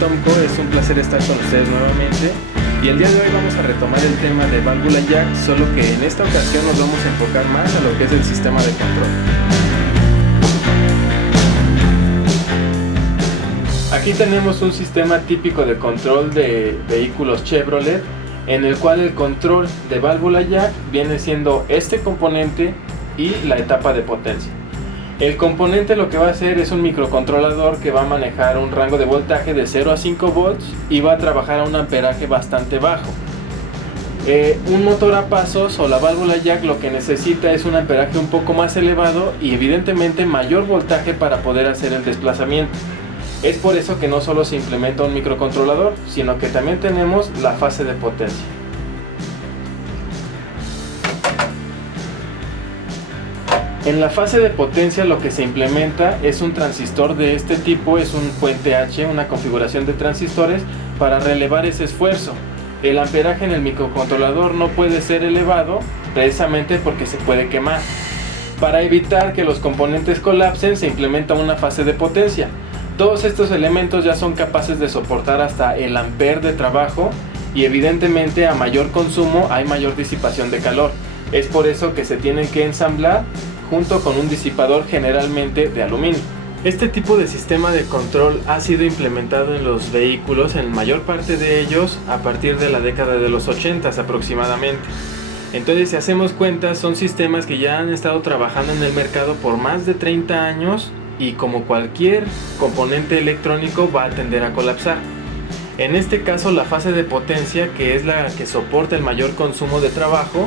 Tomco, es un placer estar con ustedes nuevamente y el día de hoy vamos a retomar el tema de válvula jack, solo que en esta ocasión nos vamos a enfocar más a lo que es el sistema de control. Aquí tenemos un sistema típico de control de vehículos Chevrolet, en el cual el control de válvula jack viene siendo este componente y la etapa de potencia. El componente lo que va a hacer es un microcontrolador que va a manejar un rango de voltaje de 0 a 5 volts y va a trabajar a un amperaje bastante bajo. Un motor a pasos o la válvula jack lo que necesita es un amperaje un poco más elevado y evidentemente mayor voltaje para poder hacer el desplazamiento. Es por eso que no solo se implementa un microcontrolador, sino que también tenemos la fase de potencia. En la fase de potencia lo que se implementa es un transistor de este tipo, es un puente H, una configuración de transistores para relevar ese esfuerzo. El amperaje en el microcontrolador no puede ser elevado precisamente porque se puede quemar. Para evitar que los componentes colapsen se implementa una fase de potencia. Todos estos elementos ya son capaces de soportar hasta el ampere de trabajo y evidentemente a mayor consumo hay mayor disipación de calor. Es por eso que se tienen que ensamblar junto con un disipador generalmente de aluminio. Este tipo de sistema de control ha sido implementado en los vehículos, en mayor parte de ellos a partir de la década de los 80 aproximadamente. Entonces, si hacemos cuentas, son sistemas que ya han estado trabajando en el mercado por más de 30 años y como cualquier componente electrónico va a tender a colapsar. En este caso, la fase de potencia, que es la que soporta el mayor consumo de trabajo,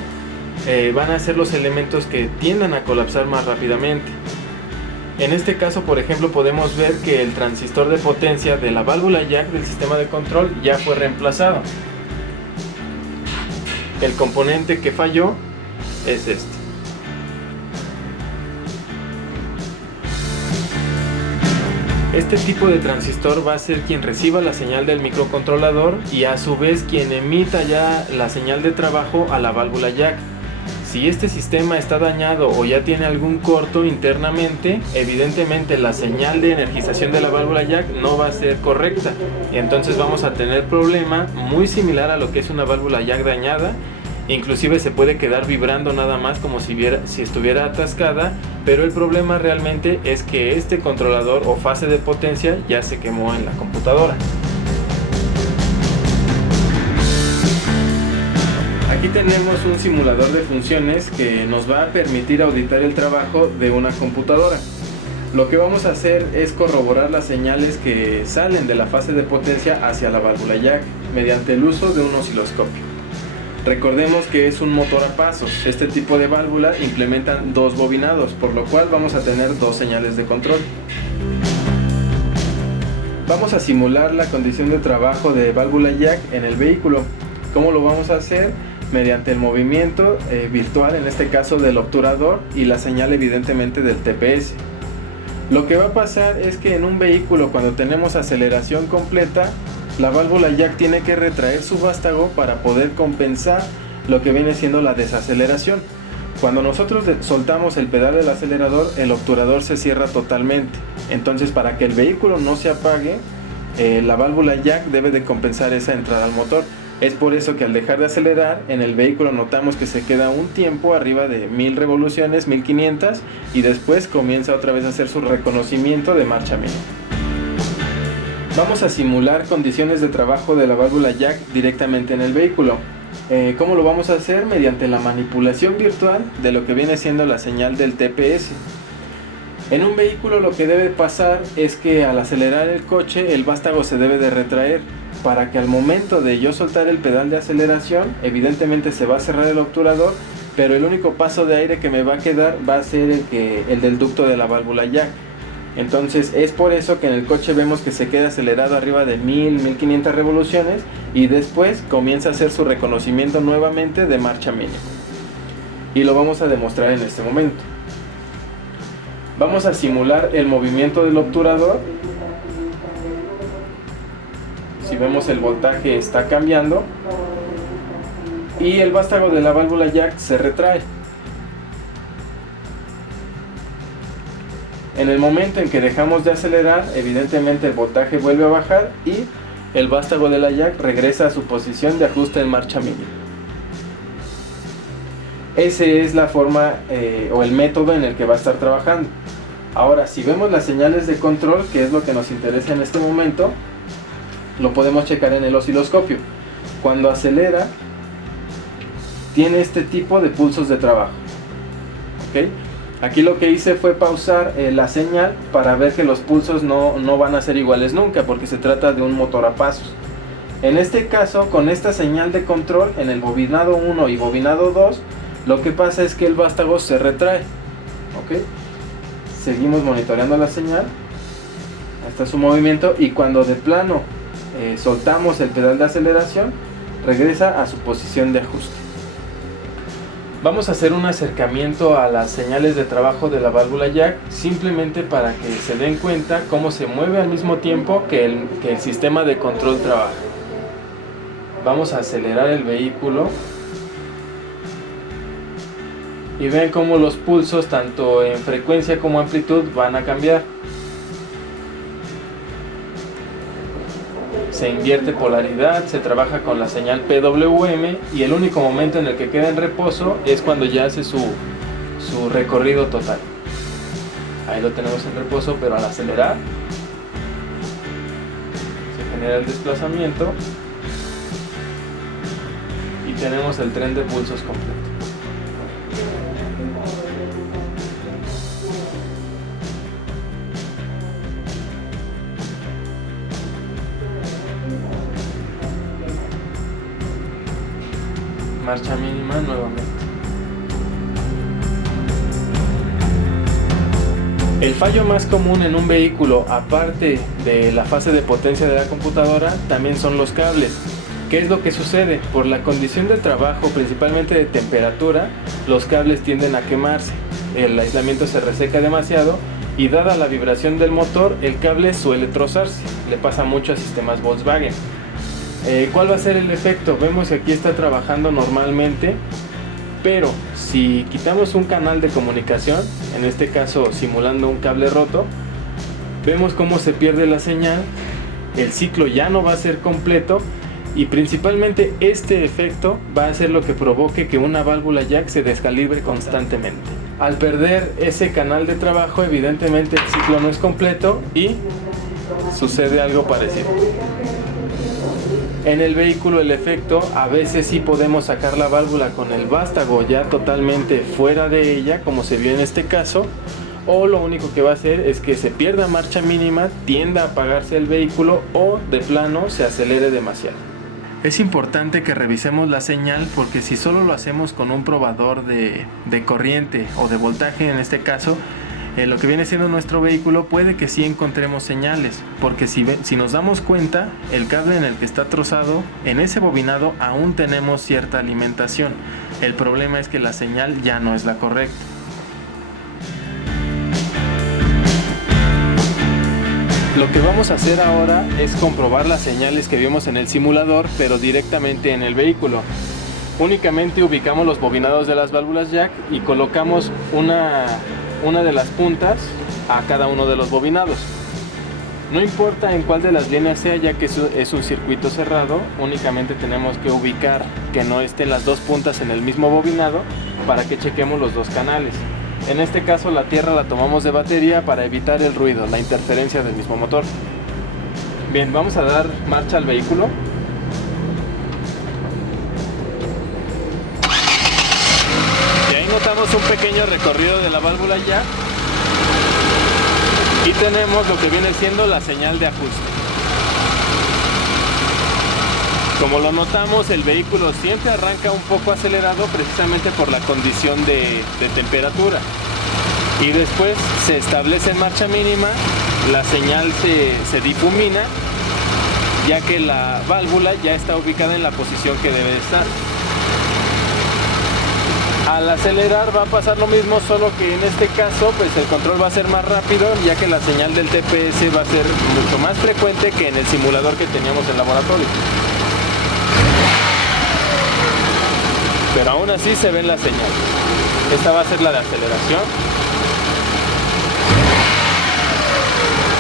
van a ser los elementos que tiendan a colapsar más rápidamente. En este caso, por ejemplo, podemos ver que el transistor de potencia de la válvula jack del sistema de control ya fue reemplazado. El componente que falló es este. Este tipo de transistor va a ser quien reciba la señal del microcontrolador y a su vez quien emita ya la señal de trabajo a la válvula jack. Si este sistema está dañado o ya tiene algún corto internamente, evidentemente la señal de energización de la válvula jack no va a ser correcta. Entonces vamos a tener problema muy similar a lo que es una válvula jack dañada. Inclusive se puede quedar vibrando nada más como si estuviera atascada, pero el problema realmente es que este controlador o fase de potencia ya se quemó en la computadora. Aquí tenemos un simulador de funciones que nos va a permitir auditar el trabajo de una computadora. Lo que vamos a hacer es corroborar las señales que salen de la fase de potencia hacia la válvula jack mediante el uso de un osciloscopio. Recordemos que es un motor a pasos. Este tipo de válvula implementan dos bobinados, por lo cual vamos a tener dos señales de control. Vamos a simular la condición de trabajo de válvula jack en el vehículo. ¿Cómo lo vamos a hacer? Mediante el movimiento virtual, en este caso del obturador, y la señal evidentemente del TPS. Lo que va a pasar es que en un vehículo, cuando tenemos aceleración completa, la válvula jack tiene que retraer su vástago para poder compensar lo que viene siendo la desaceleración. Cuando nosotros soltamos el pedal del acelerador, el obturador se cierra totalmente. Entonces, para que el vehículo no se apague, la válvula jack debe de compensar esa entrada al motor. Es por eso que al dejar de acelerar, en el vehículo notamos que se queda un tiempo arriba de 1000 revoluciones, 1500, y después comienza otra vez a hacer su reconocimiento de marcha mínima. Vamos a simular condiciones de trabajo de la válvula jack directamente en el vehículo. ¿Cómo lo vamos a hacer? Mediante la manipulación virtual de lo que viene siendo la señal del TPS. En un vehículo lo que debe pasar es que al acelerar el coche, el vástago se debe de retraer, para que al momento de yo soltar el pedal de aceleración, evidentemente se va a cerrar el obturador, pero el único paso de aire que me va a quedar va a ser el del ducto de la válvula jack. Entonces es por eso que en el coche vemos que se queda acelerado arriba de 1000-1500 revoluciones y después comienza a hacer su reconocimiento nuevamente de marcha mínima. Y lo vamos a demostrar en este momento. Vamos a simular el movimiento del obturador. Si vemos, el voltaje está cambiando y el vástago de la válvula jack se retrae. En el momento en que dejamos de acelerar, evidentemente el voltaje vuelve a bajar y el vástago de la jack regresa a su posición de ajuste en marcha mínima. Esa es la forma o el método en el que va a estar trabajando. Ahora, si vemos las señales de control, que es lo que nos interesa en este momento, lo podemos checar en el osciloscopio. Cuando acelera, tiene este tipo de pulsos de trabajo. ¿Okay? Aquí lo que hice fue pausar la señal para ver que los pulsos no van a ser iguales nunca, porque se trata de un motor a pasos. En este caso, con esta señal de control, en el bobinado 1 y bobinado 2, lo que pasa es que el vástago se retrae. ¿Okay? Seguimos monitoreando la señal. Ahí está su movimiento, y cuando de plano soltamos el pedal de aceleración, regresa a su posición de ajuste. Vamos a hacer un acercamiento a las señales de trabajo de la válvula jack, simplemente para que se den cuenta cómo se mueve al mismo tiempo que el sistema de control trabaja. Vamos a acelerar el vehículo y ven cómo los pulsos, tanto en frecuencia como amplitud, van a cambiar. Se invierte polaridad, se trabaja con la señal PWM, y el único momento en el que queda en reposo es cuando ya hace su recorrido total. Ahí lo tenemos en reposo, pero al acelerar se genera el desplazamiento y tenemos el tren de pulsos completo. Marcha mínima nuevamente. El fallo más común en un vehículo, aparte de la fase de potencia de la computadora, también son los cables. ¿Qué es lo que sucede? Por la condición de trabajo, principalmente de temperatura, los cables tienden a quemarse, el aislamiento se reseca demasiado, y dada la vibración del motor, el cable suele trozarse. Le pasa mucho a sistemas Volkswagen. ¿Cuál va a ser el efecto? Vemos que aquí está trabajando normalmente, pero si quitamos un canal de comunicación, en este caso simulando un cable roto, vemos cómo se pierde la señal, el ciclo ya no va a ser completo, y principalmente este efecto va a ser lo que provoque que una válvula jack se descalibre constantemente. Al perder ese canal de trabajo, evidentemente el ciclo no es completo y sucede algo parecido. En el vehículo el efecto, a veces sí podemos sacar la válvula con el vástago ya totalmente fuera de ella, como se vio en este caso, o lo único que va a hacer es que se pierda marcha mínima, tienda a apagarse el vehículo, o de plano se acelere demasiado. Es importante que revisemos la señal, porque si solo lo hacemos con un probador de corriente o de voltaje, en este caso, lo que viene siendo nuestro vehículo, puede que sí encontremos señales, porque si nos damos cuenta, el cable en el que está trozado, en ese bobinado aún tenemos cierta alimentación. El problema es que la señal ya no es la correcta. Lo que vamos a hacer ahora es comprobar las señales que vimos en el simulador, pero directamente en el vehículo. Únicamente ubicamos los bobinados de las válvulas jack y colocamos una de las puntas a cada uno de los bobinados. No importa en cuál de las líneas sea, ya que es un circuito cerrado, únicamente tenemos que ubicar que no estén las dos puntas en el mismo bobinado para que chequemos los dos canales. En este caso la tierra la tomamos de batería para evitar el ruido, la interferencia del mismo motor. Bien, vamos a dar marcha al vehículo. Y ahí notamos un pequeño recorrido de la válvula jack. Y tenemos lo que viene siendo la señal de ajuste. Como lo notamos, el vehículo siempre arranca un poco acelerado precisamente por la condición de temperatura. Y después se establece en marcha mínima, la señal se difumina, ya que la válvula ya está ubicada en la posición que debe estar. Al acelerar va a pasar lo mismo, solo que en este caso pues el control va a ser más rápido, ya que la señal del TPS va a ser mucho más frecuente que en el simulador que teníamos en laboratorio. Pero aún así se ve la señal. Esta va a ser la de aceleración.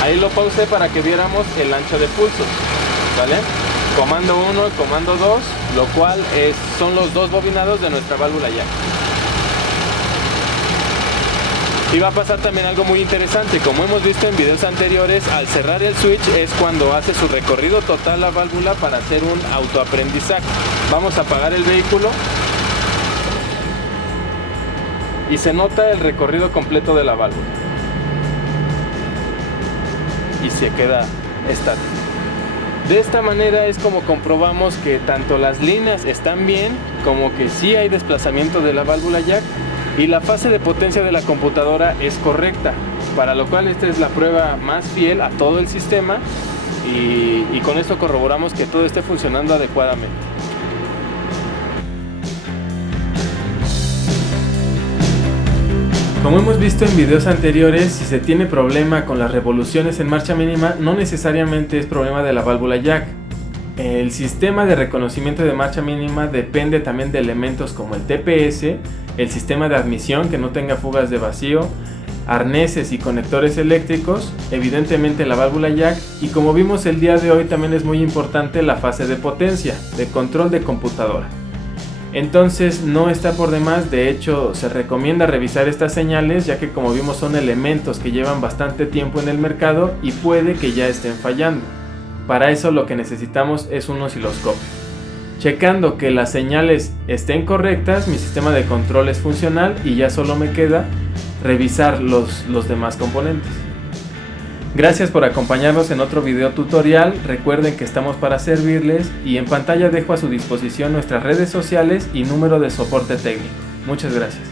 Ahí lo pausé para que viéramos el ancho de pulso. ¿vale? Comando 1 y comando 2, lo cual son los dos bobinados de nuestra válvula jack. Y va a pasar también algo muy interesante. Como hemos visto en videos anteriores, al cerrar el switch es cuando hace su recorrido total la válvula para hacer un autoaprendizaje. Vamos a apagar el vehículo y se nota el recorrido completo de la válvula y se queda estático. De esta manera es como comprobamos que tanto las líneas están bien, como que sí hay desplazamiento de la válvula jack, y la fase de potencia de la computadora es correcta, para lo cual esta es la prueba más fiel a todo el sistema, y con esto corroboramos que todo esté funcionando adecuadamente. Como hemos visto en videos anteriores, si se tiene problema con las revoluciones en marcha mínima, no necesariamente es problema de la válvula jack. El sistema de reconocimiento de marcha mínima depende también de elementos como el TPS, el sistema de admisión que no tenga fugas de vacío, arneses y conectores eléctricos, evidentemente la válvula jack, y como vimos el día de hoy también es muy importante la fase de potencia, de control de computadora. Entonces no está por demás, de hecho se recomienda revisar estas señales, ya que como vimos son elementos que llevan bastante tiempo en el mercado y puede que ya estén fallando. Para eso lo que necesitamos es un osciloscopio. Checando que las señales estén correctas, mi sistema de control es funcional y ya solo me queda revisar los demás componentes. Gracias por acompañarnos en otro video tutorial. Recuerden que estamos para servirles y en pantalla dejo a su disposición nuestras redes sociales y número de soporte técnico. Muchas gracias.